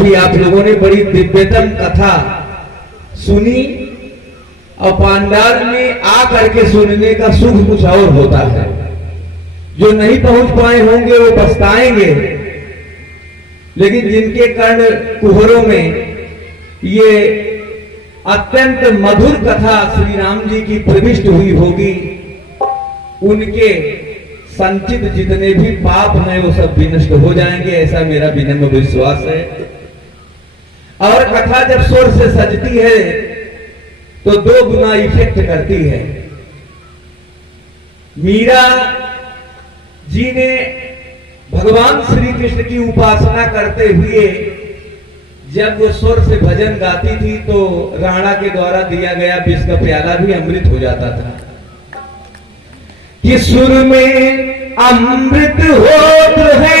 अभी आप लोगों ने बड़ी दिव्यतम कथा सुनी और पांडाल में आ करके सुनने का सुख कुछ और होता है। जो नहीं पहुंच पाए होंगे वो पछताएंगे, लेकिन जिनके कर्ण कुहरों में ये अत्यंत मधुर कथा श्री राम जी की प्रविष्ट हुई होगी, उनके संचित जितने भी पाप हैं वो सब विनष्ट हो जाएंगे, ऐसा मेरा विनम्र विश्वास है। और कथा जब स्वर से सजती है तो 2 गुना इफेक्ट करती है। मीरा जी ने भगवान श्री कृष्ण की उपासना करते हुए जब वो स्वर से भजन गाती थी तो राणा के द्वारा दिया गया विष का प्याला भी अमृत हो जाता था। कि सुर में अमृत होत है,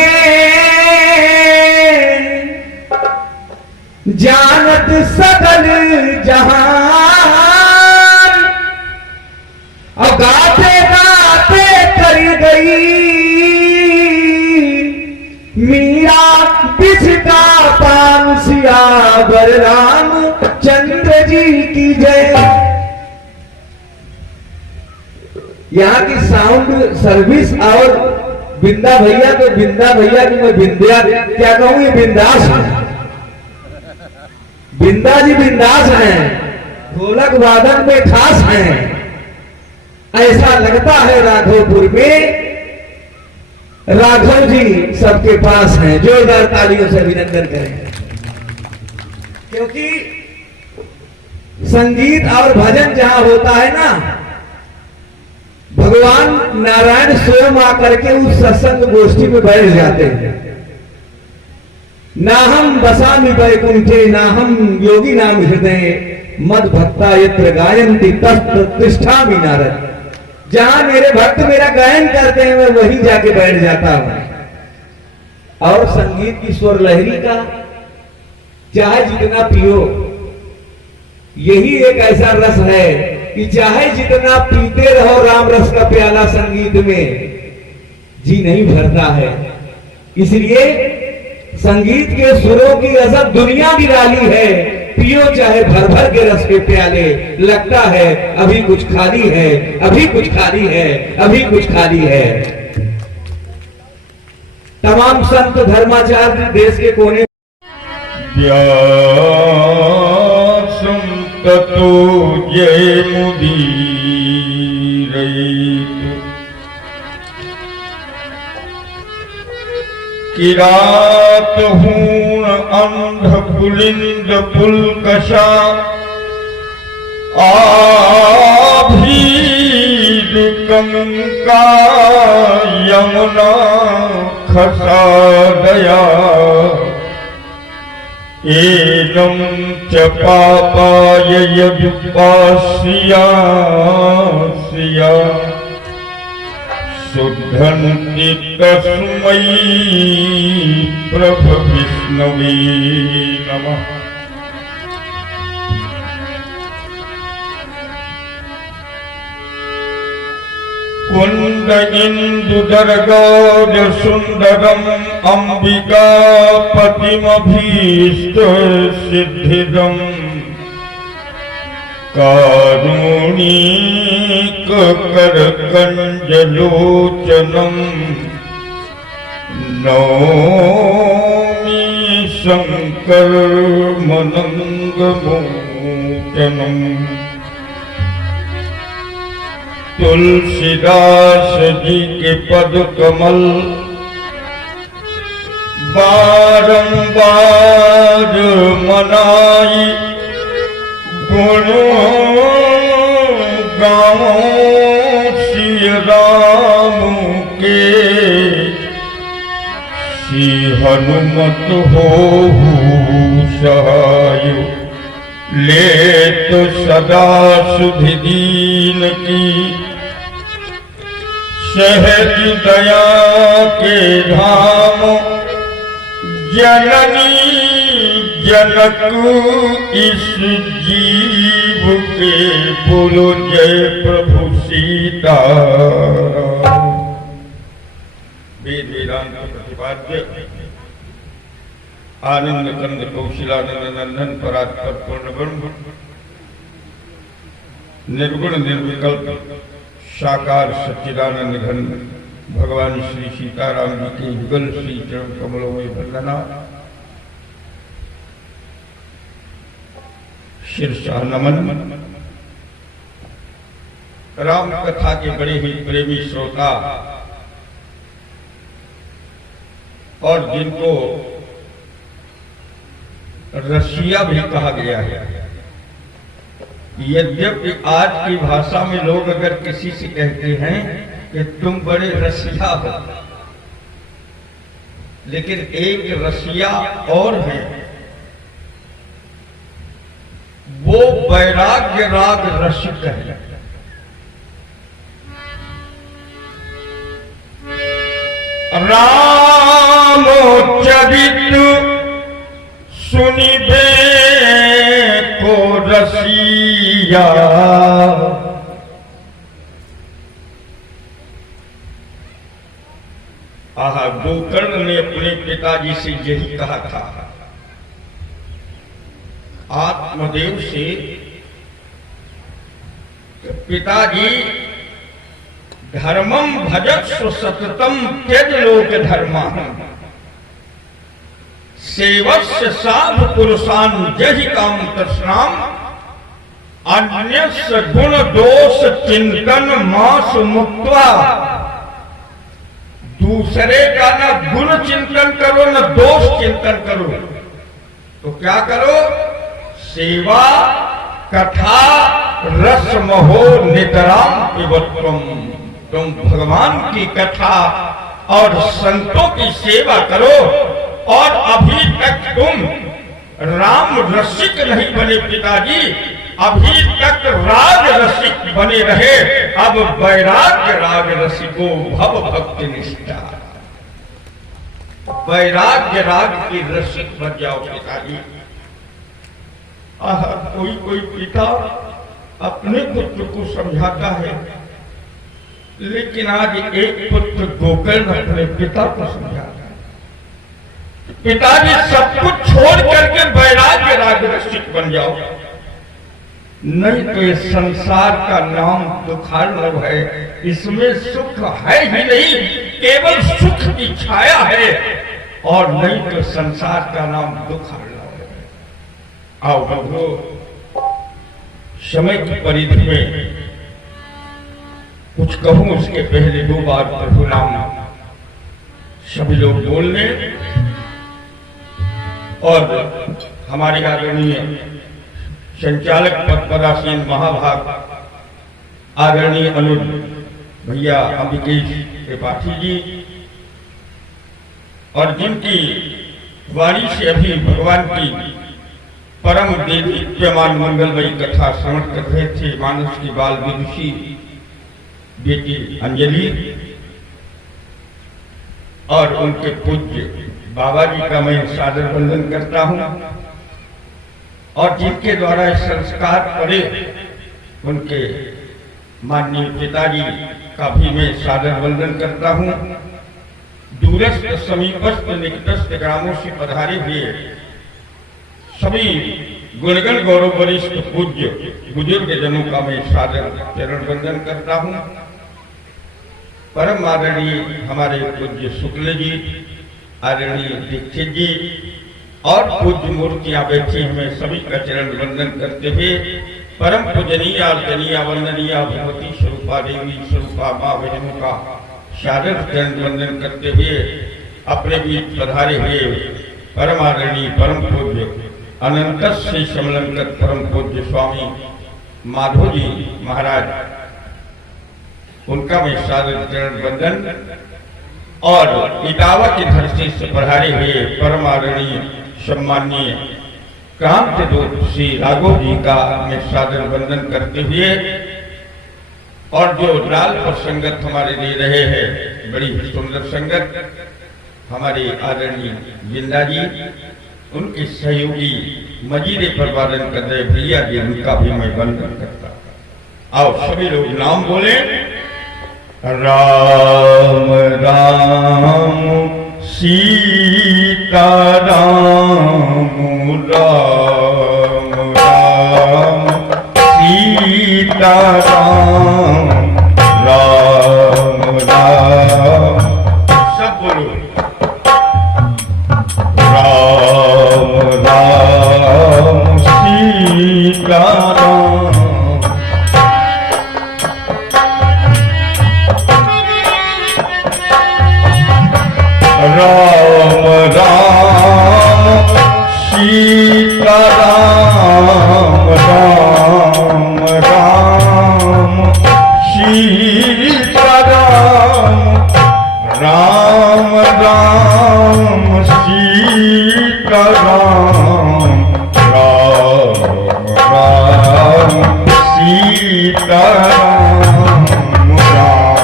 जानत सकल जहान, और गाते गाते कर गई मीरा विष का पान, सियावर राम चंद्र जी की जय। यहाँ की साउंड सर्विस और बिंदा भैया, तो बिंदा भैया की मैं बिंदिया क्या कहूँ, ये बिंदास है, बिंदा जी बिंदास हैं, ढोलक वादन में खास हैं। ऐसा लगता है राघवपुर में राघव जी सबके पास हैं। जोरदार तालियों से अभिनंदन करें, क्योंकि संगीत और भजन जहां होता है ना, भगवान नारायण स्वयं आकर के उस सत्संग गोष्ठी में बैठ जाते हैं। ना हम बसामि वैकुंठे, ना हम योगी नाम हृदय, मद भक्ता यत्र गायन्ति तत्र तिष्ठामि नारद। जहां मेरे भक्त मेरा गायन करते हैं मैं वहीं जाके बैठ जाता हूं। और संगीत की स्वर लहरी का चाहे जितना पियो, यही एक ऐसा रस है कि चाहे जितना पीते रहो राम रस का प्याला, संगीत में जी नहीं भरता है। इसलिए संगीत के सुरों की अजब दुनिया निराली है। पियो चाहे भर भर के रस के प्याले, लगता है अभी कुछ खाली है, अभी कुछ खाली है, अभी कुछ खाली है। तमाम संत धर्माचार्य देश के कोने ततो जय मुदीरयितु किरात हूण अंध पुलिंद पुलकशा आभीर कंका यमुना खसा दया एनम च पापाय यदुपास्या सिया शुद्धन्ति तस्मै प्रभ विष्णवे नमः। कुंद इंदुदरगौर सुंदरम अंबिका पतिमभीष्ट सिद्धिदम कारुणिक कर कंजलोचनम नौमि शंकर मनंग मोचनम। तुलसीदास जी के पद कमल बारंबार मनाई, गुण गाओ श्री राम के श्री हनुमत हो सहाय। ले तो सदा सुधि दीन की सहज दया के धाम, जननी जनक इस जीव के बोलो जय प्रभु सीता। वेद वेदांत प्रतिपाद्य आनंद कंद कौशिलानंद नंदन परात्पर पूर्ण ब्रह्म निर्गुण निर्विकल्प साकार सच्चिदानंद घन भगवान श्री सीताराम जी के युगल श्री चरण कमलों में वंदना। शीर्षा नमन। राम कथा के बड़े ही प्रेमी श्रोता और जिनको रसिया भी कहा गया है। यद्यपि आज की भाषा में लोग अगर किसी से कहते हैं कि तुम बड़े रसिया हो, लेकिन एक रसिया और है, वो वैराग्य राग रसिक है। राम चरित सुनिबे को रसिया, गोकर्ण ने अपने पिताजी से यही कहा था, आत्मदेव से, पिताजी धर्मम भजस्व सततम त्यज लोक धर्मा सेवस्य साधु पुरुषान जहि काम तृष्णाम अन्यस्य गुण दोष चिंतन मास मुक्त्वा। दूसरे का न गुण चिंतन करो न दोष चिंतन करो, तो क्या करो? सेवा कथा रसमहो नितराम पिबत्वम। तुम भगवान की कथा और संतों की सेवा करो। और अभी तक तुम राम रसिक नहीं बने पिताजी, अभी तक राग रसिक बने रहे, अब वैराग्य राग रसिको भव भक्ति निष्ठा। वैराग्य राग की रसिक बन जाओ पिताजी। कोई कोई पिता अपने पुत्र को समझाता है, लेकिन आज एक पुत्र गोकर्ण अपने पिता को समझाता है, पिताजी सब कुछ छोड़ करके वैराग्य राग रसिक बन जाओ, नहीं तो ये संसार का नाम दुखार्णव है, इसमें सुख है ही नहीं, केवल सुख की छाया है, और नहीं तो संसार का नाम दुखार्णव है। आओ बंधु, समय की परिधि में कुछ कहूं उसके पहले 2 बार प्रभु नाम सभी लोग बोल लें। और हमारे आदरणीय संचालक पद पर आसीन महाभाग आदरणीय अनुज भैया अंबिकेश त्रिपाठी जी, और जिनकी वाणी से अभी भगवान की परम दिव्यमान मंगलमयी कथा श्रवण कर रहे थे, मानस की बाल विदुषी बेटी अंजलि, और उनके पूज्य बाबा जी का मैं सादर वंदन करता हूं, और जिनके द्वारा संस्कार पड़े उनके माननीय पिताजी का भी मैं सादर वंदन करता हूं। दूरस्थ समीपस्थ निकटस्थ ग्रामों से पधारे हुए सभी गुणगण गौरव वरिष्ठ पूज्य बुजुर्ग जनों का मैं सादर चरण वंदन करता हूं। परम आदरणीय हमारे पूज्य शुक्ल जी, आदरणीय दीक्षित जी और पूज्य मूर्तियां बैठी हमें सभी का चरण वंदन करते हुए परम पूजनीय अर्चनीय वंदनीय भगवती स्वरूपा देवी स्वरूपा मां बहनों का सादर चरण वंदन करते हुए अपने बीच पधारे हुए परम आदरणीय परम पूज्य अनंत श्री समलंकृत परम पूज्य स्वामी माधव जी महाराज, उनका मैं सादर चरण वंदन, और इटावा की धरती से पधारे हुए परम आदरणीय सम्माननीय क्रांति दूत श्री राघव जी का मैं सादर वंदन करते हुए, और जो लाल पर संगत हमारे दे रहे हैं, बड़ी सुंदर संगत हमारे आदरणीय जिंदा जी, उनके सहयोगी मजीरे पर वादन कर रहे भैया जी, उनका भी मैं वंदन करता। आओ सभी लोग नाम बोले। राम राम सीताराम राम राम सीताराम राम राम। सब बोलो राम राम सीताराम। राम राम सीताराम राम राम सीताराम राम राम सीताराम राम राम सीताराम राम।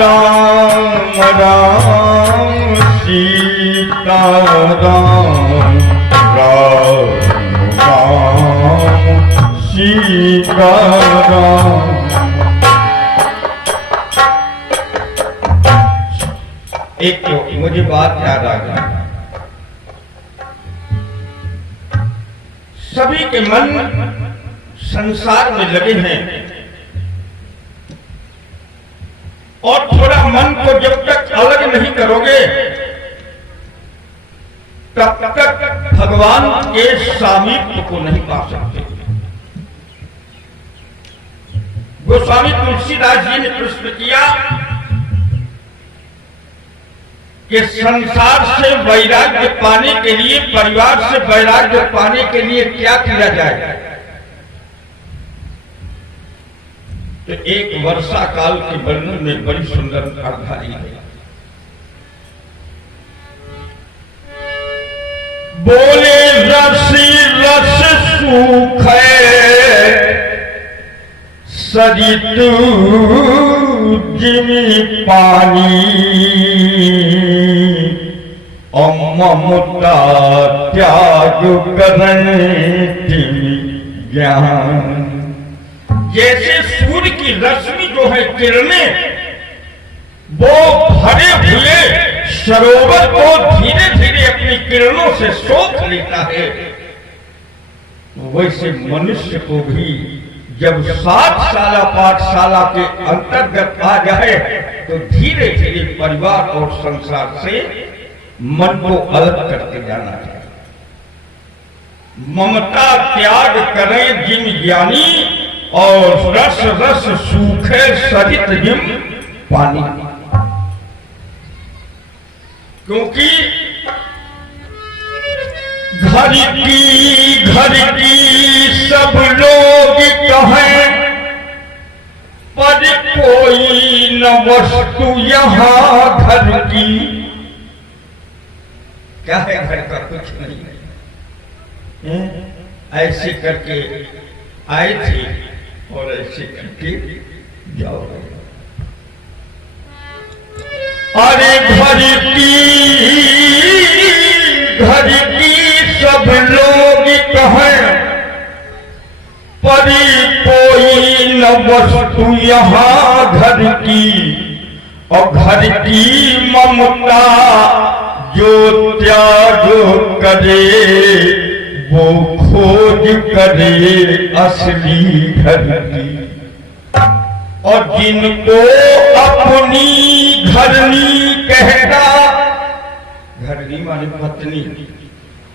राम राम सीताराम राम राम सीताराम। एक तो मुझे बात याद आ गई, सभी के मन संसार में लगे हैं और थोड़ा मन को जब तक अलग नहीं करोगे तब तक भगवान के सामीप्य को नहीं पा सकते। गोस्वामी तुलसीदास जी ने प्रश्न किया कि संसार से वैराग्य पाने के लिए, परिवार से वैराग्य पाने के लिए क्या किया जाए? तो एक वर्षा काल के वर्णन में बड़ी सुंदर अर्थारी है। बोले रसी रस सूखे सरितु जिमी पानी और ममता त्याग करें तिमी ज्ञान। जैसे सूर्य की रश्मि जो है किरणें वो भरे हुए सरोवर को धीरे धीरे अपनी किरणों से सोख लेता है, वैसे मनुष्य को भी जब 7 साला पाठशाला के अंतर्गत आ जाए तो धीरे धीरे परिवार और संसार से मन को अलग करते जाना चाहिए। ममता त्याग करें जिन ज्ञानी और रस रस सूखे सरित जिम पानी। क्योंकि घर की सब लोग कहें पर कोई न वस्तु यहाँ घर की। क्या है घर का? कुछ नहीं है। ऐसे करके आए थे और ऐसे करके जाओ। अरे घर की सब लोग कहें परी कोई न वस्तु यहाँ घर की, और घर की ममता जो त्याग करे वो खोज करे असली घर की। और जिनको अपनी घरनी कहता, घरनी माने पत्नी,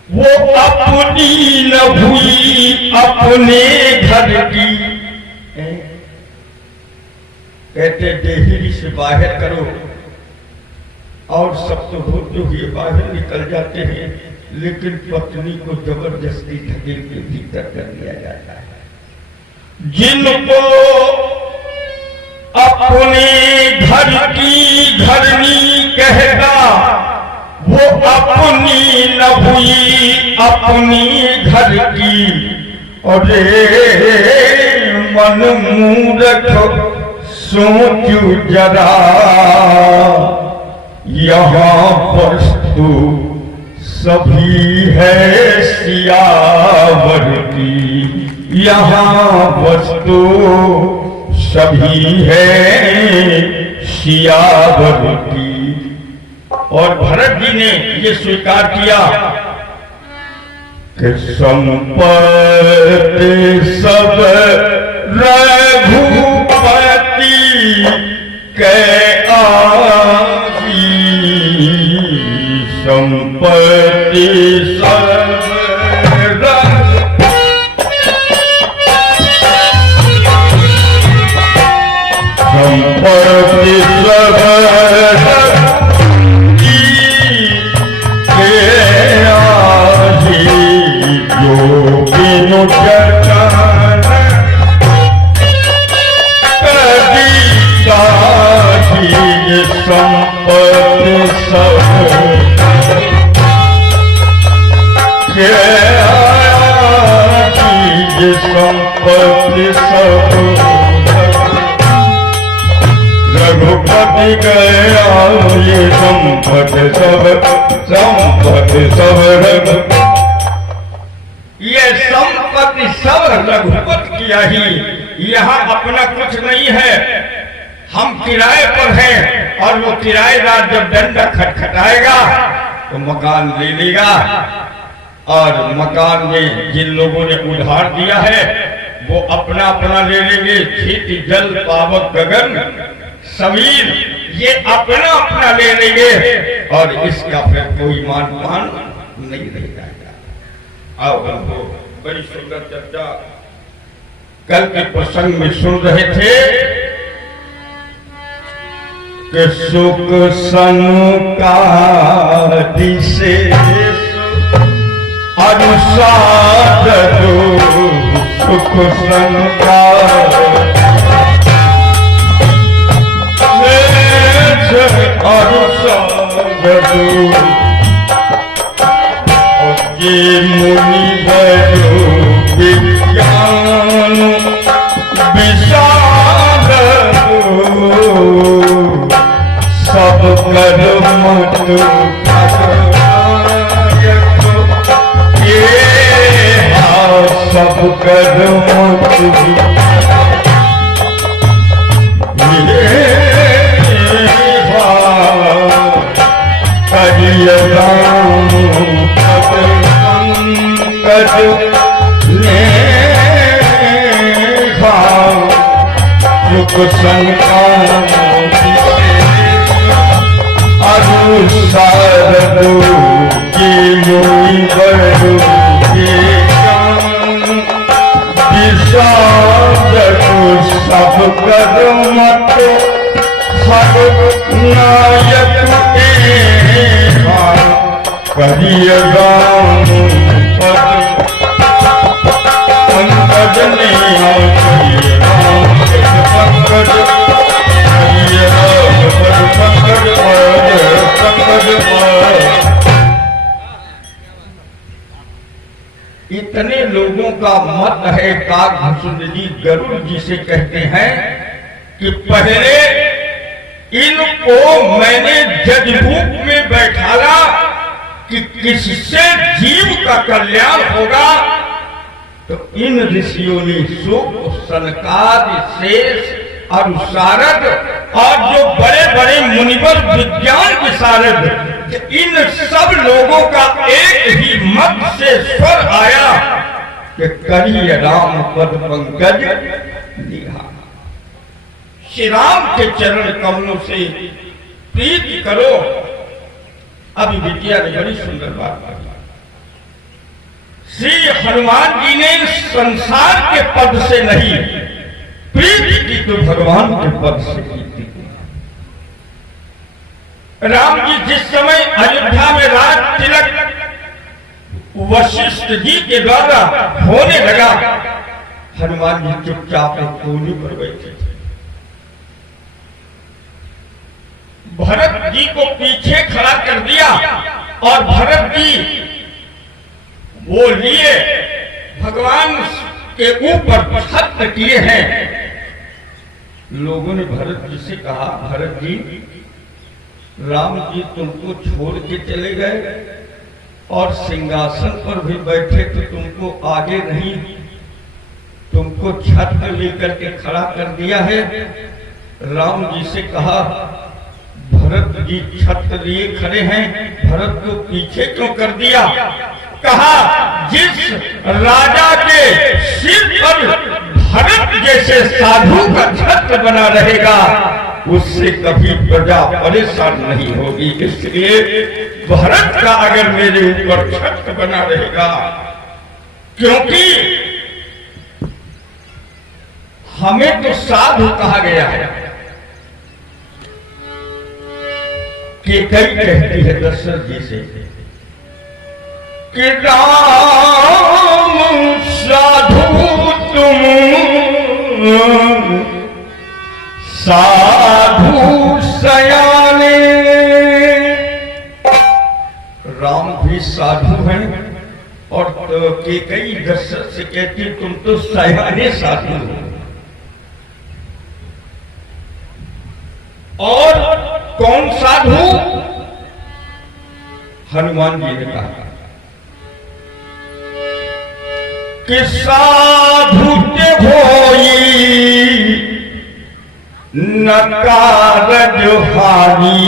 वो अपनी न हुई अपने घर की। कहते देहरी से बाहर करो और सब तो होते हुए बाहर निकल जाते हैं, लेकिन पत्नी को जबरदस्ती धकेल के भीतर कर दिया जाता है। जिनको अपने घर की घरनी कहता वो अपनी न हुई अपनी घर की। और मन मूर्ख सोचू जरा यहाँ वस्तु सभी है सियावर की, यहाँ वस्तु सभी है सियावर की। और भरत जी ने ये स्वीकार किया कि संपत्ति सब रघुपति के आगी, संपत्ति सब संपत्ति सब संपत्ति सब संपत्ति सब रघुपति गया, ये संपत्ति सब रघु, ये संपत्ति सब रघुपति किया ही। यहाँ अपना कुछ नहीं है, हम किराए पर हैं। और वो किराएदार जब डंडा खटखटाएगा तो मकान ले लेगा। और मकान में जिन लोगों ने उधार दिया है वो अपना अपना ले लेंगे। खेती जल पावक गगन समीर, ये अपना अपना ले लेंगे और इसका फिर कोई मान पान नहीं रह जाएगा। आओ हमको बड़ी सुंदर चर्चा कल के प्रसंग में सुन रहे थे कि सुख सनुकार से अनुसार दो, सुख सनुकार अनुसार दो, ये मुनि बड़ो विज्ञान विशाल सब कर मत सब कर मत करिय राम पंकज ने युग संकान अनुसार दो की मोई बड़ो के विषाद सब कर मत हर नायक करिय राम पंकज ने करिय राम पंकज करिय राम पंकज इतने लोगों का मत है। काकभूषण जी गरुड़ जी से कहते हैं कि पहले इनको मैंने जजबूक में बैठाला कि किससे जीव का कल्याण होगा, तो इन ऋषियों ने सुख सनकादि शेष और सारद और जो बड़े बड़े मुनिवर विज्ञान के सारद, इन सब लोगों का एक ही मत से स्वर आया कि करिय राम पद पंकज लिहा, श्री राम के चरण कमलों से प्रीति करो। अभी बिटिया ने बड़ी सुंदर बात कही, श्री हनुमान जी ने संसार के पद से नहीं प्रीति की तो भगवान के पद से की थी। राम जी जिस समय अयोध्या में राज तिलक वशिष्ठ जी के द्वारा होने लगा, हनुमान जी चुपचाप एक कोने पर बैठे थे। भरत जी को पीछे खड़ा कर दिया और भरत जी वो लिए भगवान के ऊपर छत्र किए हैं लोगों ने भरत जी से कहा, भरत जी, राम जी तुमको छोड़ के चले गए और सिंहासन पर भी बैठे तो तुमको आगे नहीं, तुमको छत पर लेकर के खड़ा कर दिया है। राम जी से कहा, भरत जी छत लिए खड़े हैं, भरत को पीछे क्यों कर दिया? कहा, जिस राजा के सिर पर भरत जैसे साधु का छत्र बना रहेगा उससे कभी प्रजा परेशान नहीं होगी, इसलिए भरत का अगर मेरे ऊपर छत्र बना रहेगा, क्योंकि हमें तो साधु कहा गया है। कि कई कहती है दशरथ जी से कि राम साधु तुम साधु सयाने। राम भी साधु हैं और तो कई दशरथ से कहती तुम तो सयाने साधु हो। और कौन साधु? हनुमान जी ने कहा कि साधु के होई न कारज हानि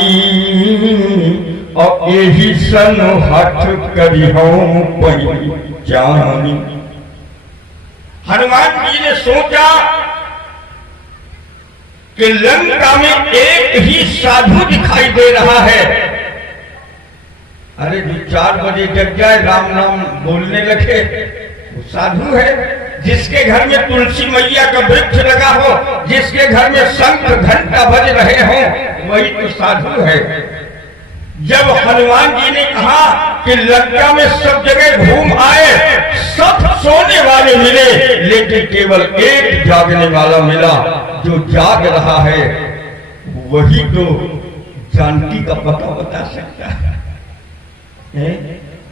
और यही सन हठ करिहूं पहचानी। हनुमान जी ने सोचा कि लंका में एक ही साधु दिखाई दे रहा है। अरे जो 4 बजे जग जाए राम नाम बोलने लगे वो साधु है। जिसके घर में तुलसी मैया का वृक्ष लगा हो, जिसके घर में शंख घंटा बज रहे हो, वही तो साधु है। जब हनुमान जी ने कहा कि लंका में सब जगह घूम आए, सब सोने वाले मिले, लेकिन केवल एक जागने वाला मिला। जो जाग रहा है वही तो जानकी का पता बता सकता है।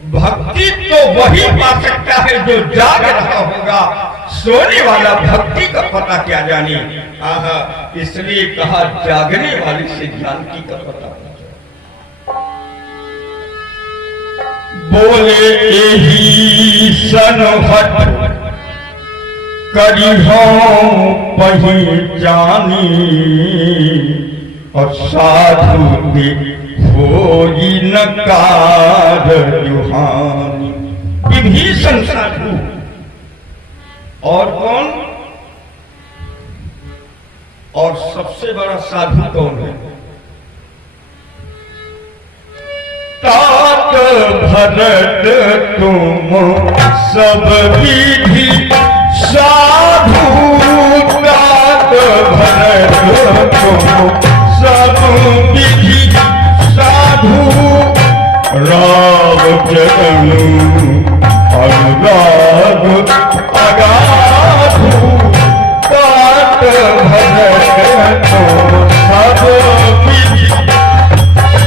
भक्ति तो वही पा सकता है जो जाग रहा होगा, सोने वाला भक्ति का पता क्या जाने। इसलिए कहा जागने वाले से जानकी का पता। बोले यही सन हठ करिहूं पहचानी और साधु के होई न कारजुहानी। विभीषण साधु। और कौन? और सबसे बड़ा साधु कौन है? तात भरत तुम सब विधि साधु। तात भरत तुम सब विधि साधु। राम जगन अनुराग अगाधु। तात भरत तुम सब विधि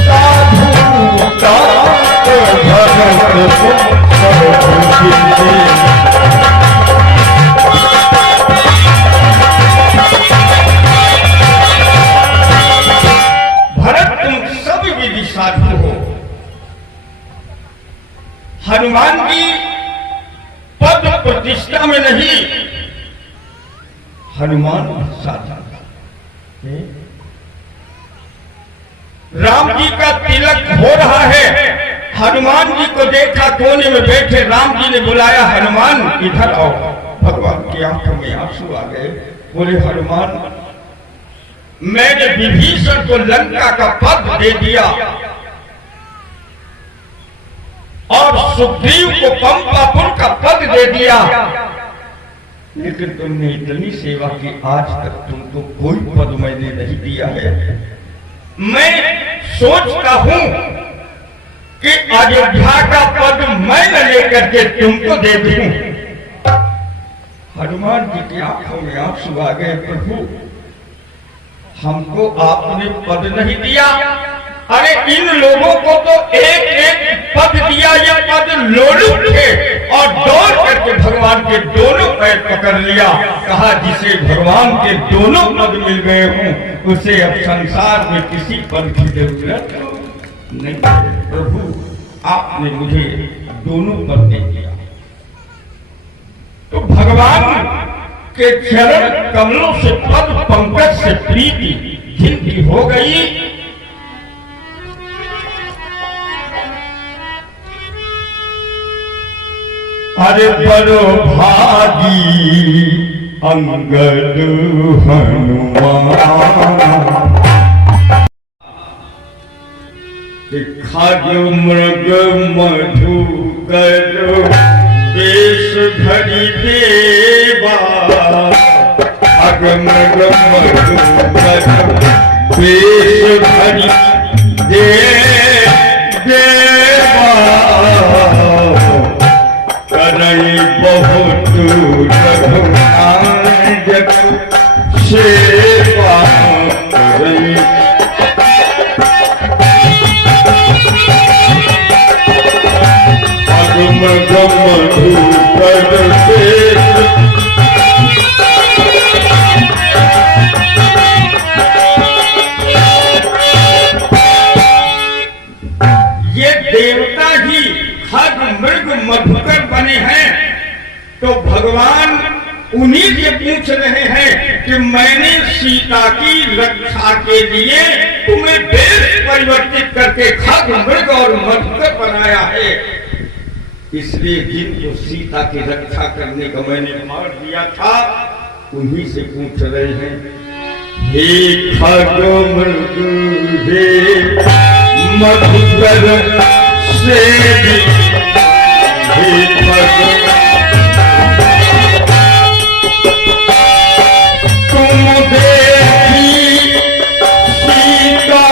साधु। तात भरत तुम सब विधि। साधु हो। हनुमान जी पद प्रतिष्ठा में नहीं, हनुमान साधु। राम जी का तिलक हो रहा है, हनुमान जी को देखा कोने में बैठे। राम जी ने बुलाया, हनुमान इधर आओ। भगवान की आंखों में आंसू आ गए। बोले, हनुमान मैंने विभीषण को लंका का पद दे दिया और सुग्रीव को पंपापुर का पद दे दिया, लेकिन तुमने इतनी सेवा की, आज तक तुमको कोई पद मैंने नहीं दिया है। मैं सोचता हूं कि अयोध्या का पद मैं न लेकर के तुमको दे दूं। हनुमान जी की आंखों में आंसू आ गए। प्रभु, हमको आपने पद नहीं दिया। अरे इन लोगों को तो एक एक पद दिया। ये पद लोलुप थे और दौड़ करके भगवान के दोनों पैर पकड़ लिया। कहा जिसे भगवान के दोनों पद मिल गए हों उसे अब संसार में किसी पद की जरूरत नहीं। प्रभु आपने मुझे दोनों पद दे दिया। तो भगवान के चरण कमलों से पद पंकज से प्रीति जिनकी हो गई, अरे बड़ो भागी अंगद हनुमान खग मृग मधुकर वेश धरि देवा। खग मृग मधुकर वेश धरि देवा। करई बहुत रघुनायक सेवा करई। अगम गम मधुकर वेश। ये देवता ही खग मृग मधुकर बने हैं, तो भगवान उन्हीं से पूछ रहे हैं कि मैंने सीता की रक्षा के लिए तुम्हें वेश परिवर्तित करके खग मृग और मधुकर बनाया है, इसलिए जिनको सीता की रक्षा करने का मैंने मार दिया था उन्हीं से पूछ रहे हैं। हे खग मृग हे मधुकर से तुम देखी सीता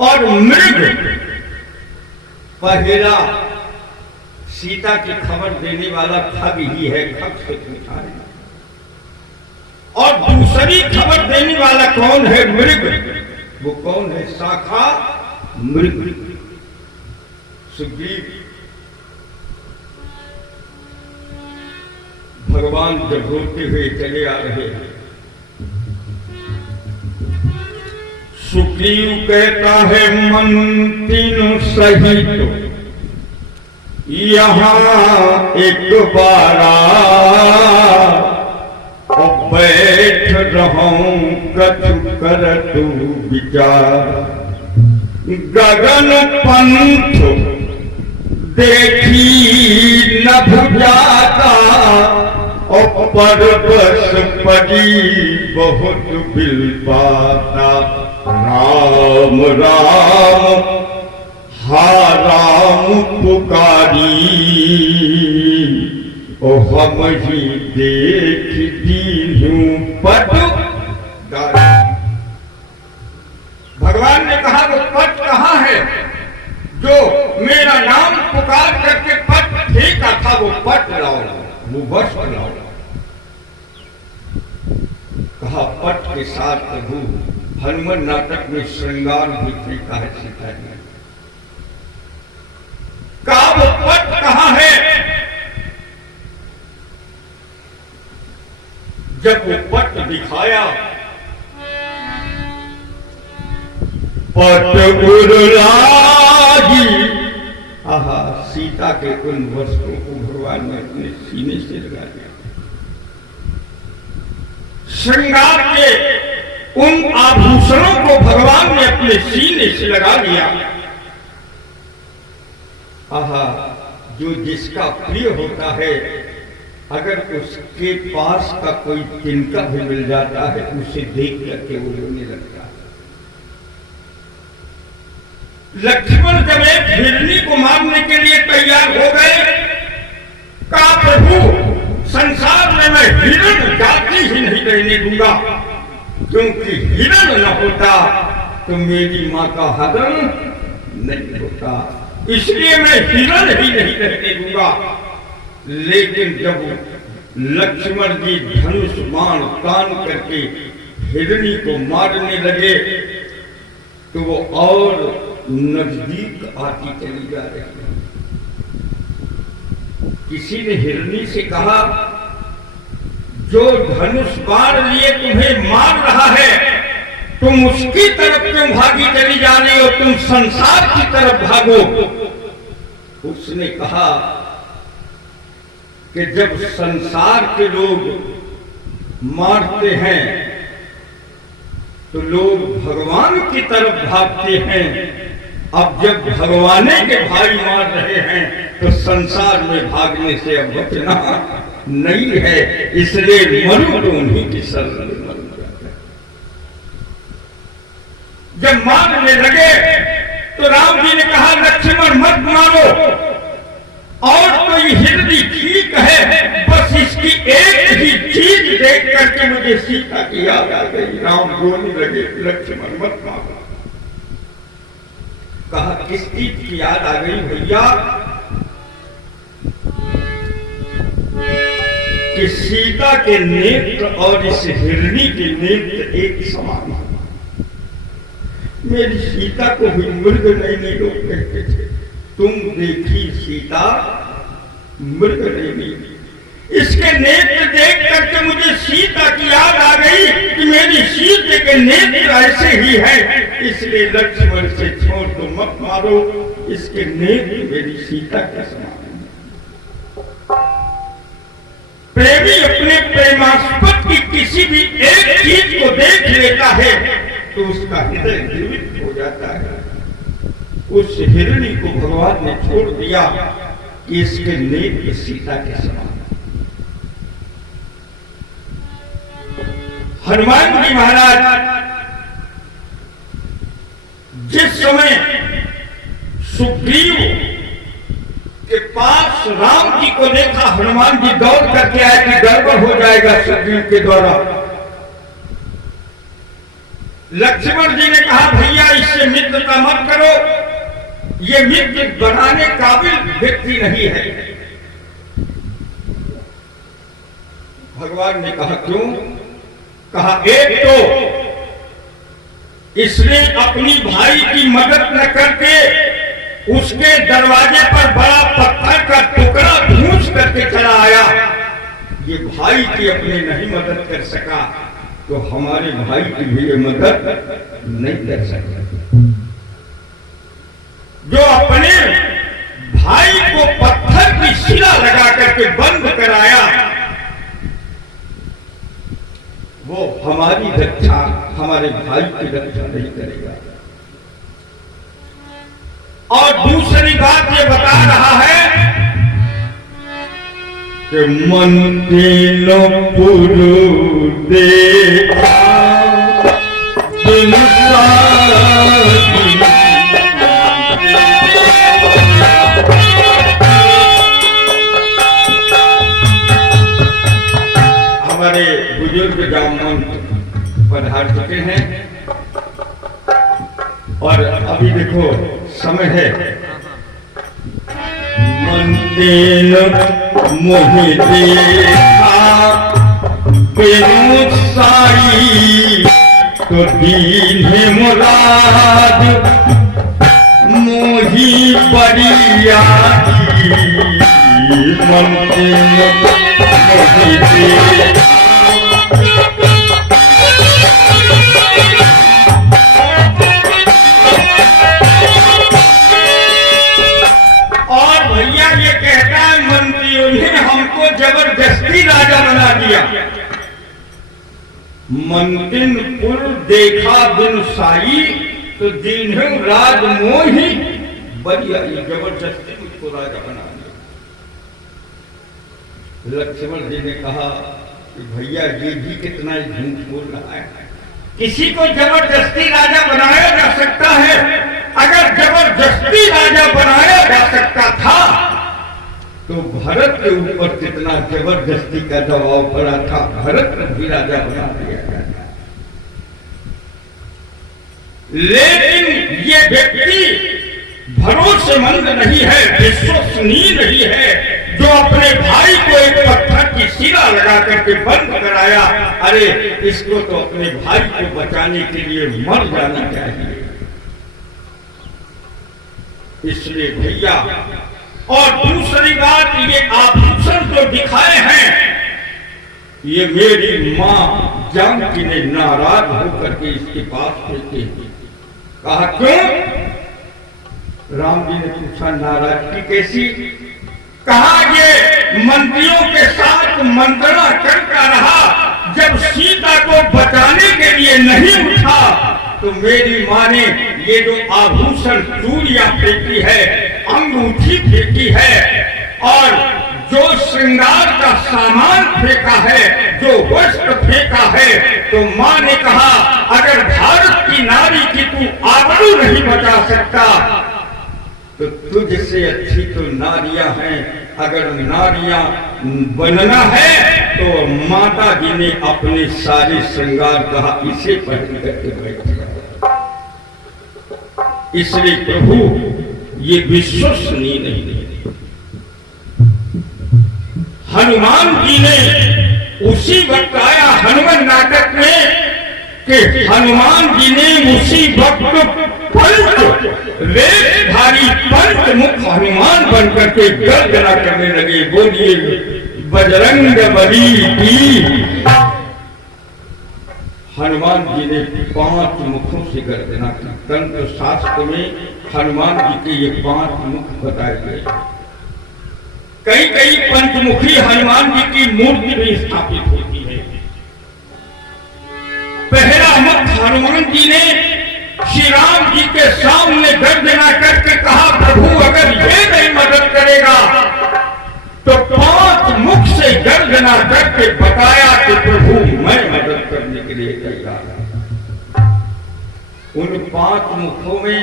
और मृग पहला सीता की खबर देने वाला खग ही है, खग से पूछा है। और दूसरी खबर देने वाला कौन है? मृग। वो कौन है? शाखा मृग। सुग्रीव भगवान जब होते हुए चले आ रहे हैं, सुग्रीव कहता है मन तीनों सहित यहाँ एक बारा बैठ रहूं कछु करतु विचार। गगन पंथ देखी न भुजाता और परबस पड़ी बहुत बिलपाता। राम राम हा राम पुकारी ओ हम ही देख दीन्हूं पट। भगवान ने कहा वो पट कहाँ है जो मेरा नाम पुकार करके पट फेंका था? वो पट लाओ, वो वस्त्र लाओ। कहा पट के साथ प्रभु हनुमान नाटक में श्रृंगार भी फेंका है सीता ने। कहा वो पट कहाँ है? जब वो पट दिखाया, पट उड़लागी। आहा, सीता के उन वस्त्रों को भगवान ने अपने सीने से लगा दिया। श्रृंगार के उन आभूषणों को भगवान ने अपने सीने से लगा दिया। आहा, जो जिसका प्रिय होता है अगर उसके पास का कोई तिनका भी मिल जाता है उसे देख करके वो रोने लगता है। लक्ष्मण जब एक हिरनी को मारने के लिए तैयार हो गए, कहा प्रभु संसार में मैं हिरण जाति ही नहीं रहने दूंगा, क्योंकि हिरण न होता तो मेरी मां का हरण नहीं होता, इसलिए मैं हिरण ही नहीं रहने दूंगा। लेकिन जब लक्ष्मण जी धनुष बाण तान करके हिरणी को मारने लगे तो वो और नजदीक आती चली जा रही है। किसी ने हिरणी से कहा, जो धनुष बाण लिए तुम्हें मार रहा है, तुम उसकी तरफ क्यों भागी चली जा रही हो, तुम संसार की तरफ भागो। उसने कहा कि जब संसार के लोग मारते हैं तो लोग भगवान की तरफ भागते हैं, अब जब भगवाने के भाई मार रहे हैं तो संसार में भागने से अब बचना नहीं है, इसलिए मरु तो उन्हीं की शरण में मर जाता है। जब मारने लगे तो राम जी ने कहा, लक्ष्मण मत मारो, और कोई हिरणी ठीक है, बस इसकी एक ही चीज देख करके मुझे सीता की याद आ गई। राम रोने लगे, लक्ष्मण मत मारो। कहा, किस चीज की याद आ गई भैया? कि सीता के नेत्र और इस हिरणी के नेत्र एक समान है। मेरी सीता को भी मृग नहीं लोग कहते थे, तुम देखी सीता मृग नहीं। इसके नेत्र देख करके मुझे सीता की याद आ गई कि मेरी सीते के नेत्र ऐसे ही है, इसलिए लक्ष्मण से छोड़ दो, मत मारो, इसके नेत्र मेरी सीता के समान है। प्रेमी अपने प्रेमास्पद की किसी भी एक चीज को देख लेता है तो उसका हृदय जीवित हो जाता है। उस हिरणी को भगवान ने छोड़ दिया कि इसके नेत्र सीता के समान। हनुमान जी महाराज जिस समय सुग्रीव के पास राम जी को देखा, हनुमान जी दौड़ करके आए कि गड़बड़ हो जाएगा सुग्रीव के द्वारा। लक्ष्मण जी ने कहा, भैया इससे मित्रता मत करो, ये मित्र बनाने काबिल व्यक्ति नहीं है। भगवान ने कहा, क्यों? कहा, एक तो इसने अपनी भाई की मदद न करके उसके दरवाजे पर बड़ा पत्थर का टुकड़ा धूस करके चला आया। ये भाई की अपने नहीं मदद कर सका तो हमारे भाई की भी ये मदद नहीं कर सकता। जो अपने भाई को पत्थर की शिला लगा करके बंद कराया, वो हमारी रक्षा, हमारे भाई की रक्षा नहीं करेगा। और दूसरी बात ये बता रहा है कि मंदिरपुर देखा हमारे बुजुर्ग जामवंत पधार चुके हैं और अभी देखो समय है। मंदिर मोहि देखा बिनु साई, तो दीन्हे मुराद मोहि बरियाई। मंदिर मोहि देखा जबरदस्ती राजा बना दिया। मंदिरपुर देखा बिनु साई, तो दीन्हे राज मोहि बरियाई। जबरदस्ती मुझको राजा बना दिया। लक्ष्मण जी ने कहा कि भैया ये भी कितना झूठ बोल रहा है। किसी को जबरदस्ती राजा बनाया जा सकता है। अगर जबरदस्ती राजा बनाया जा सकता था तो भरत के ऊपर कितना जबरदस्ती का दबाव पड़ा था, भरत को भी राजा बना दिया गया। लेकिन ये व्यक्ति भरोसेमंद नहीं है, विश्वसनीय नहीं है, जो अपने भाई को एक पत्थर की सिला लगा करके बंद कराया। अरे इसको तो अपने भाई को बचाने के लिए मर जाना चाहिए। इसलिए भैया, और दूसरी बात, ये आभूषण जो दिखाए हैं, ये मेरी मां जानकी ने नाराज होकर के इसके पास फेंके। कहा क्यों? राम जी ने पूछा नाराजगी कैसी? कहा ये मंत्रियों के साथ मंत्रणा करता रहा, जब सीता को बचाने के लिए नहीं उठा तो मेरी माँ ने ये जो आभूषण चूड़ियां फेंकी है, अंगूठी फेंकी है, और जो श्रृंगार का सामान फेंका है, जो वस्त्र फेंका है, तो माँ ने कहा अगर भारत की नारी की तू आबरू नहीं बचा सकता तो तुझसे अच्छी तो नारियां हैं। अगर नारियां बनना है तो माता जी ने अपने सारे श्रृंगार कहा इसे पहन करके बैठ। इसलिए प्रभु ये विश्वसनीय नहीं। हनुमान जी ने उसी वक्त आया हनुमान नाटक में कि हनुमान जी ने उसी वक्त वेशधारी पंचमुख हनुमान बनकर के गर्जना करने लगे। बोलिए बजरंग बली की। हनुमान जी ने 5 मुखों से गर्जना की। तंत्र शास्त्र में हनुमान जी के ये 5 मुख बताए गए। कई कई पंचमुखी हनुमान जी की मूर्ति भी स्थापित होती है। पहला मुख हनुमान जी ने श्री राम जी के सामने गर्जना करके कहा प्रभु अगर ये नहीं मदद करेगा तो 5 मुख से गर्जना करके बताया कि प्रभु मैं मदद करने के लिए तैयार हूं। उन 5 मुखों में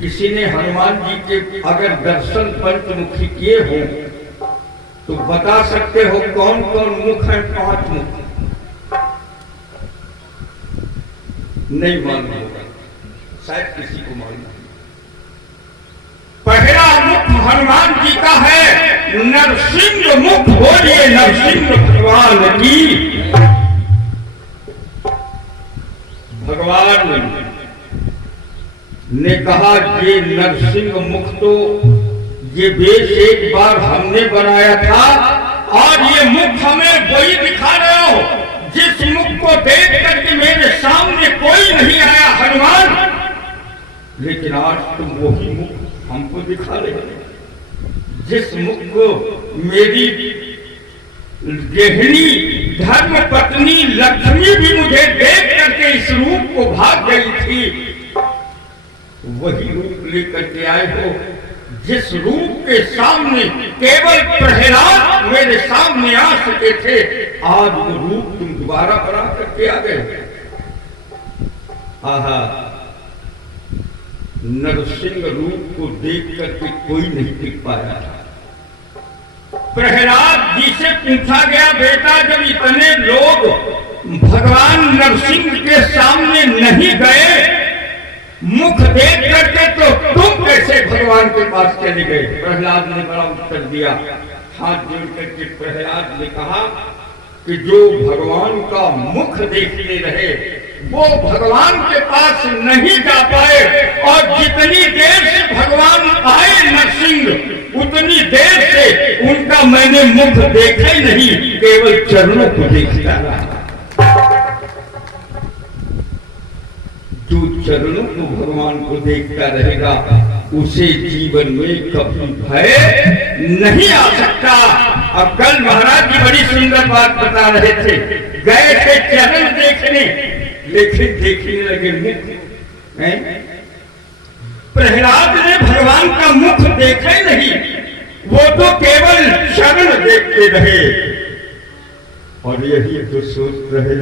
किसी ने हनुमान जी के अगर दर्शन पंचमुखी किए हो तो बता सकते हो कौन कौन मुख है? 5 मुख नहीं मालूम होगा, शायद किसी को मालूम। पहला मुख हनुमान जी का है नरसिंह मुख। बोलिए नरसिंह भगवान की। भगवान ने कहा ये नरसिंह मुख तो ये वेश एक बार हमने बनाया था और ये मुख हमें वही दिखा रहे हो जिस मुख को देख करके मेरे सामने कोई नहीं आया हनुमान, लेकिन आज तुम वही मुख हमको दिखा रहे हो जिस मुख को मेरी गृहिणी धर्म पत्नी लक्ष्मी भी मुझे देख करके इस रूप को भाग गई थी। वही रूप लेकर के आए हो जिस रूप के सामने केवल प्रहलाद मेरे सामने आ सके थे, आज वो रूप तुम दोबारा बना करके आ गए। आहा, नरसिंह रूप को देख करके कोई नहीं टिक पाया। प्रहलाद जी से पूछा गया बेटा जब इतने लोग भगवान नरसिंह के सामने नहीं गए मुख देख करके तो तुम कैसे भगवान के पास चले गए? प्रहलाद ने बड़ा उत्तर दिया। हाथ जोड़ करके प्रहलाद ने कहा कि जो भगवान का मुख देखते रहे वो भगवान के पास नहीं जा पाए, और जितनी देर से भगवान आए नरसिंह उतनी देर से उनका मैंने मुख देखा ही नहीं, केवल चरणों को देखता रहा। जो चरणों को भगवान को देखता रहेगा उसे जीवन में कभी भय नहीं आ सकता। अब कल महाराज जी बड़ी सुंदर बात बता रहे थे, गए थे चरण देखने लेकिन देखने लगे मुख। प्रहलाद ने भगवान का मुख देखा ही नहीं, वो तो केवल चरण देखते रहे। और यही तो सोच रहे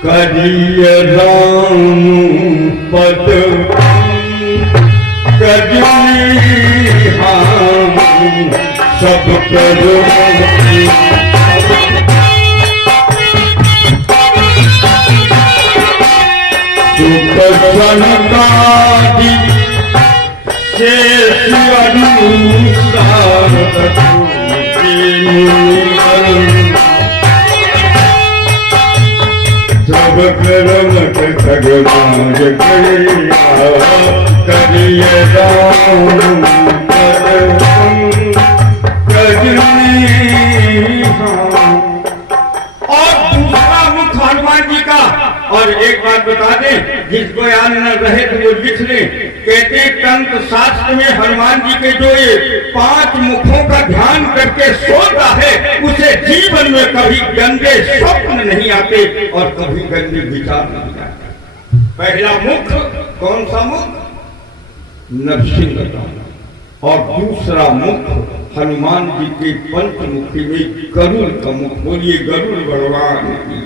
करिय राम पद करी हम सब करो सुख सनकादि शेष अनुसार सब करमत भगवान करिए राम और दूसरा मुख हनुमान जी का। और एक बात बता दें, जिसको याद न रहे तो वो लिख ले। कहते तंत्र शास्त्र में हनुमान जी के जो ये 5 मुखों का ध्यान करके सोता है, उसे जीवन में कभी गंदे स्वप्न नहीं आते और कभी गंदे विचार नहीं आते। पहला मुख कौन सा मुख? नरसिंह का। और दूसरा मुख हनुमान जी के पंचमुखी में गरुड़ का मुख। बोलिए गरुड़ भगवान की।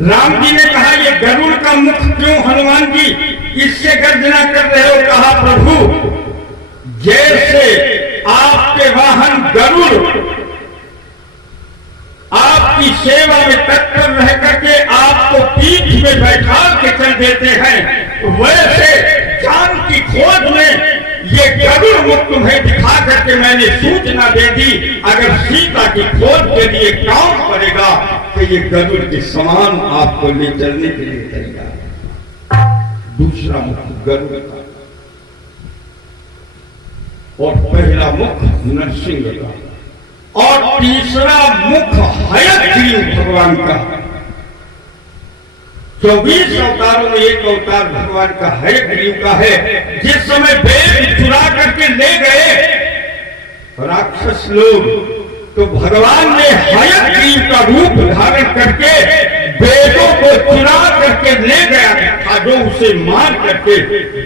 राम जी ने कहा ये गरुड़ का मुख क्यों हनुमान जी इससे गर्जना कर रहे हो? कहा प्रभु जैसे आपके वाहन गरुड़ आपकी सेवा में तत्पर रह करके आपको पीठ में बैठा के चल देते हैं, वैसे जान की खोज में ये गरुड़ मुख तुम्हें दिखा करके मैंने सूचना दे दी। अगर सीता की खोज के लिए काम करेगा तो ये गरुड़ के समान आपको ले चलने के लिए तैयार। दूसरा मुख गरुड़ का और पहला मुख नरसिंह का और तीसरा मुख हयग्रीव भगवान का। 24 अवतारों में एक अवतार भगवान का हयग्रीव का है। जिस समय वेद चुरा करके ले गए राक्षस लोग, तो भगवान ने हयग्रीव का रूप धारण करके वेदों को चुरा करके ले गया था, जो उसे मार करके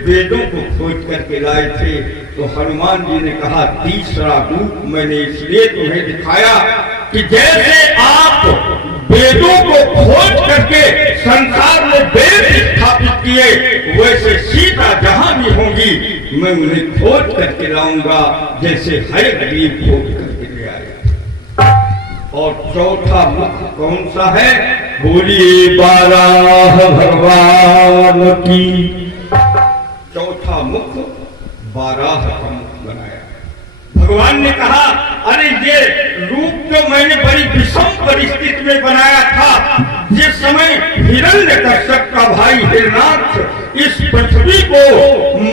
वेदों को खोज करके लाए थे। तो हनुमान जी ने कहा तीसरा रूप मैंने इसलिए तुम्हें दिखाया कि जैसे आप वेदों को खोज करके संसार में वेद स्थापित किए, वैसे सीता जहां भी होंगी मैं उन्हें खोज करके लाऊंगा, जैसे हयग्रीव खोज करके ले आया। और चौथा मुख कौन सा है? बोलिए बाराह भगवान की। चौथा मुख बाराह का मुख बनाया। भगवान ने कहा अरे ये रूप तो मैंने बड़ी विषम परिस्थिति में बनाया था, जिस समय हिरण्यकश्यप का भाई हिरण्याक्ष इस पृथ्वी को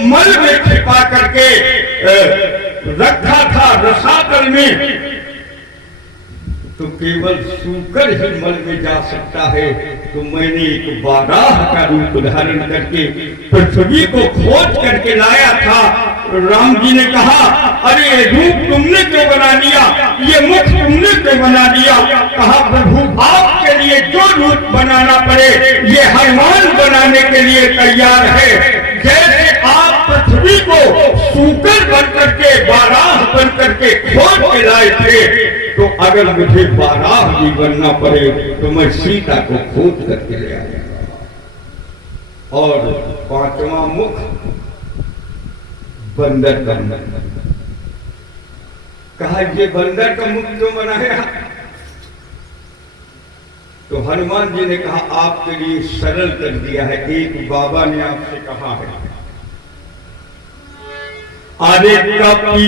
मल में छिपा करके रखा था रसातल में, तो केवल सूकर ही मल में जा सकता है। तो मैंने एक बाराह का रूप धारण करके पृथ्वी को खोज करके लाया था। राम जी ने कहा अरे ये रूप तुमने क्यों बना लिया, ये मुख तुमने क्यों बना लिया? कहा प्रभु आपके लिए जो रूप बनाना पड़े ये हनुमान बनाने के लिए तैयार है। जैसे आप पृथ्वी को सूकर बन करके बाराह बन करके खोज के लाए थे, तो अगर मुझे बाराह भी बनना पड़े तो मैं सीता को खोज करके ले आऊंगा। और पांचवा मुख बंदर का मुख। कहा ये बंदर का मुख क्यों बनाया? तो हनुमान जी ने कहा आपके लिए सरल कर दिया है। एक बाबा ने आपसे कहा है अरे कपी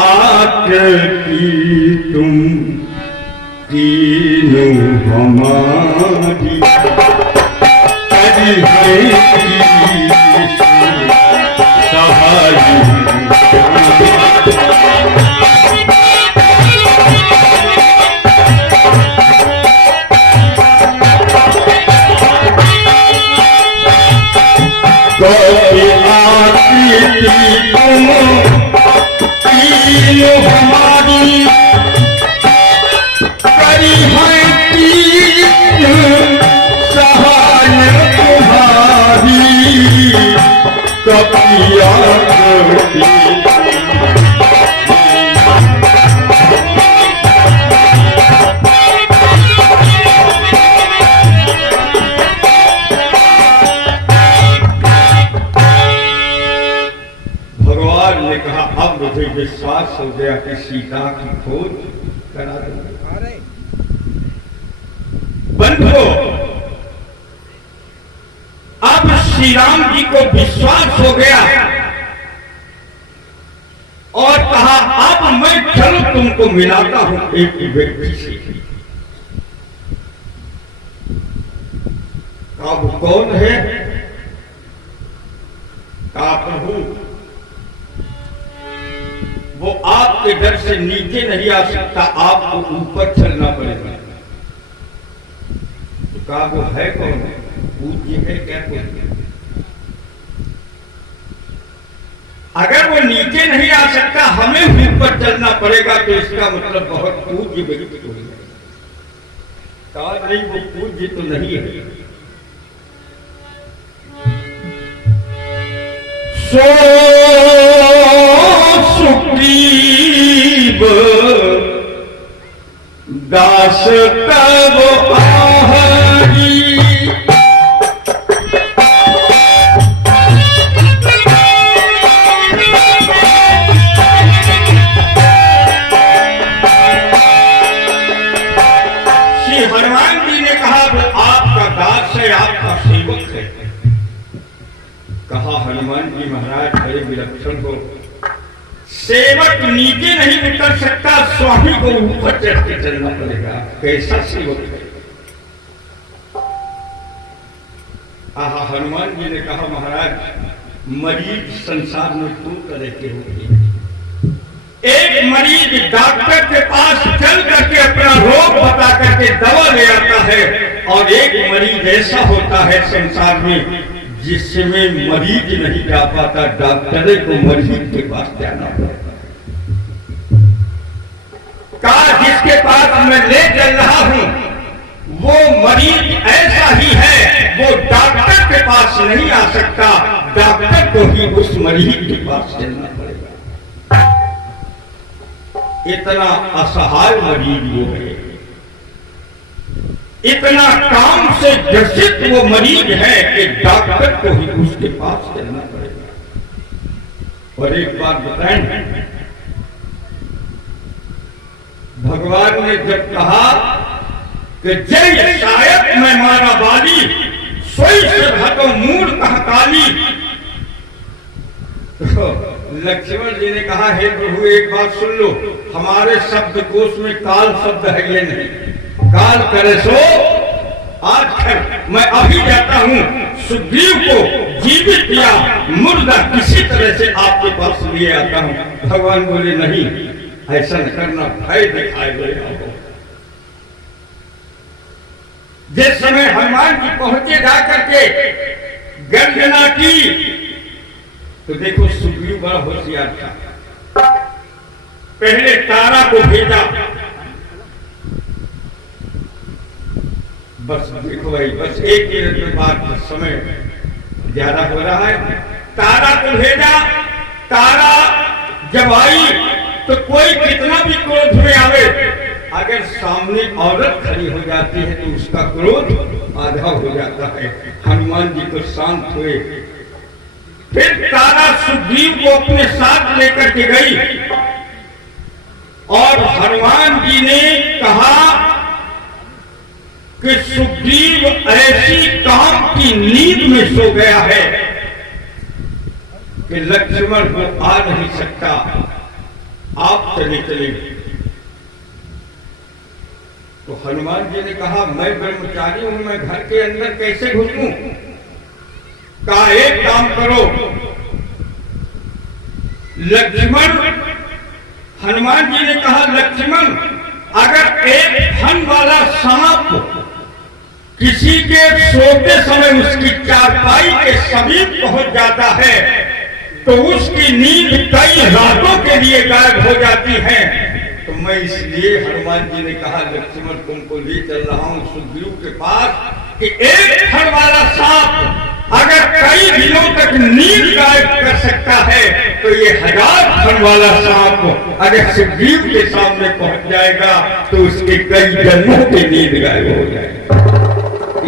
आकृति तुम तीनों हमारी सहाय। हमारी करी है सहाय तुम्हारी कपिया मुझे विश्वास हो गया कि सीता की खोज करा देंगे। बंधुओं श्री राम जी को विश्वास हो गया और कहा अब मैं चलो तुमको मिलाता हूं एक व्यक्ति से। अब कौन है? कहा प्रभु वो आपके डर से नीचे नहीं आ सकता, आपको ऊपर चलना पड़ेगा। तो कहा वो है कौन? पूज्य है क्या कोई? अगर वो नीचे नहीं आ सकता, हमें ऊपर चलना पड़ेगा, तो इसका मतलब बहुत पूज्य व्यक्ति हो गया। कहा नहीं वो पूज्य तो नहीं है। सो सुग्रीव दास तब आहरी, श्री हनुमान जी ने कहा वो आपका दास है, आपका सेवक है। कहा हनुमान जी महाराज बड़े विलक्षण हो, सेवक नीचे नहीं उतर सकता, स्वामी को ऊपर चढ़ के चलना पड़ेगा। कैसा सेवक है? आहा, हनुमान जी ने कहा महाराज मरीज संसार में दो तरह के होते हैं। एक मरीज डॉक्टर के पास चल करके अपना रोग बता करके दवा ले आता है, और एक मरीज ऐसा होता है संसार में जिसमें मरीज नहीं जा पाता, डॉक्टर को मरीज के पास जाना पड़ता। कहा जिसके पास मैं ले चल रहा हूं वो मरीज ऐसा ही है, वो डॉक्टर के पास नहीं आ सकता, डॉक्टर को ही उस मरीज के पास चलना पड़ेगा। इतना असहाय मरीज वो है, इतना काम से ग्रसित वो मरीज है कि डॉक्टर को ही उसके पास चलना पड़ेगा। और एक बात बताएं, भगवान ने जब कहा कि जय शायद मैं मारा बाली, सोई से भटो मूल कह काली, तो लक्ष्मण जी ने कहा हे प्रभु एक बात सुन लो, हमारे शब्दकोश में काल शब्द है ये नहीं, काल करे सो आज मैं अभी जाता हूं, सुग्रीव को जीवित या मुर्दा किसी तरह से आपके पास लिए आता हूं। भगवान बोले नहीं ऐसा न करना, भय दिखाई दे रहा हो। जिस समय हनुमान जी पहुंचे जा करके गर्जना की, तो देखो सुग्रीव बड़ा होशियार था। पहले तारा को भेजा, बस देखो भाई बस एक मिनट में बात, समय ज्यादा हो रहा है। तारा को भेजा, तारा जब आई तो कोई कितना भी क्रोध में आवे, अगर सामने औरत खड़ी हो जाती है तो उसका क्रोध आधा हो जाता है। हनुमान जी तो शांत हुए। फिर तारा सुग्रीव को अपने साथ लेकर के गई और हनुमान जी ने कहा कि सुग्रीव ऐसी काम की नींद में सो गया है कि लक्ष्मण को आ नहीं सकता, आप चले चले। तो हनुमान जी ने कहा मैं ब्रह्मचारी हूं, मैं घर के अंदर कैसे घुसूं? कहा एक काम करो लक्ष्मण, हनुमान जी ने कहा लक्ष्मण अगर एक फन वाला सांप किसी के सोते समय उसकी चारपाई के समीप पहुंच जाता है तो उसकी नींद कई रातों के लिए गायब हो जाती है। तो मैं इसलिए हनुमान जी ने कहा लक्ष्मण तुमको ले चल रहा हूं सुग्रीव के पास कि एक फन वाला सांप अगर कई दिनों तक नींद गायब कर सकता है तो ये 1000 फन वाला सांप अगर सुग्रीव के सामने पहुंच जाएगा तो उसके कई जन्मों की नींद गायब हो जाएगी।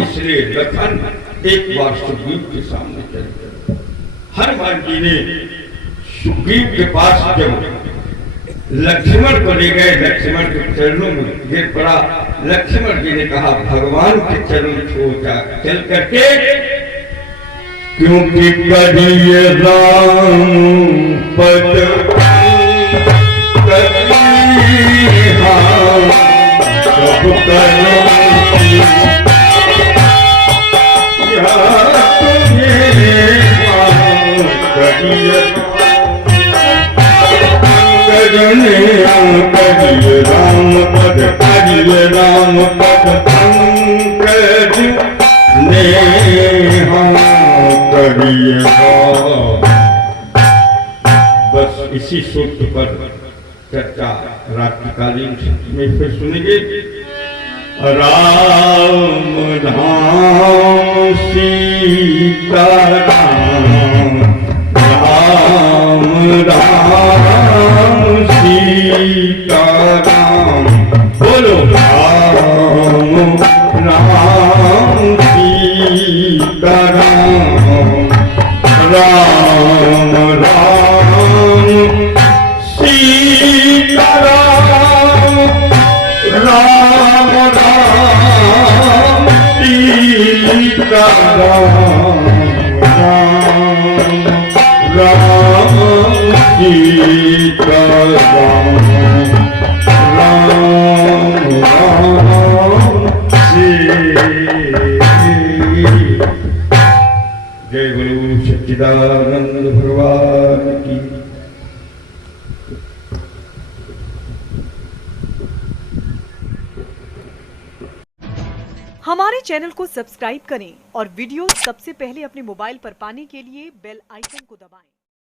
इसलिए लखन एक बार सुग्रीव के सामने चल गए। हनुमान जी ने सुग्रीव के पास जब लक्ष्मण को ले गए, लक्ष्मण के चरणों में गिर पड़ा। लक्ष्मण जी ने कहा भगवान के चरण छू चल करके क्योंकि करिए राम पद करिहा सब करो या तुझे करिए करिए राम पद करिए राम पद पंकज नेहा करिएगा। बस इसी सूत्र पर चर्चा रात्रिकालीन में फिर सुनेंगे। राम राम सीता राम राम राम सीता राम बोलो राम राम सीता राम राम राम सीता राम राम राम सीता राम राम सीता राम राम राम जय गुरु सच्चिदानंद भगवान की। हमारे चैनल को सब्सक्राइब करें और वीडियो सबसे पहले अपने मोबाइल पर पाने के लिए बेल आइकन को दबाएं।